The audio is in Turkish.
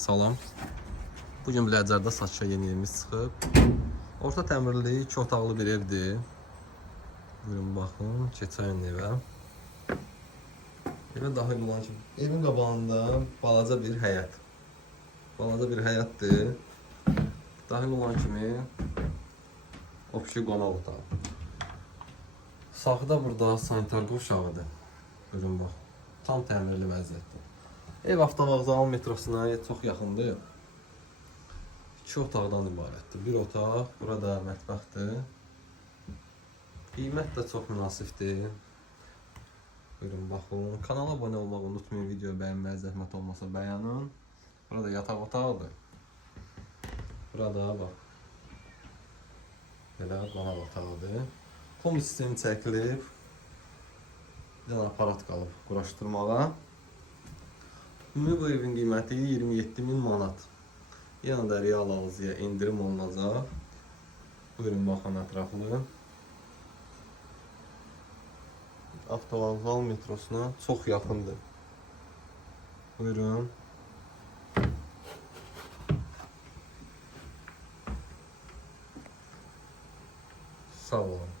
Salam. Bugün Biləcərdə satışa yeni evimiz çıxıb. Orta təmirli, 2 otaqlı bir evdir. Buyurun baxın, keçən evə. Evə daxil olan kimi. Evin qabağında balaca bir həyət. Balaca bir həyətdir. Daxil olan kimi opşi qonaq otağı. Sağda burada sanitar qurşağıdır. Buyurun bax. Tam təmirli vəziyyətdə. Ev avtovağzal metrosuna çox yaxındır. İki otaqdan ibarətdir. Bir otaq, burada mətbəxdir. Qiymət də çox münasibdir. Buyurun baxın. Kanala abunə olmağı unutmayın. Video bəyənməyə zəhmət olmasa bəyənin. Burada yataq otağıdır. Burada bax. Belə qonaq otağıdır. Kom sistemi çəkilib. Bir dənə aparat qalıb quraşdırmağa. Ümumi bu evin qiyməti 27000 manat. Yenə də real alıcıya indirim olunacaq. Buyurun baxın ətraflı. Avtovağzal metrosuna çox yaxındır. Buyurun. Sağ olun.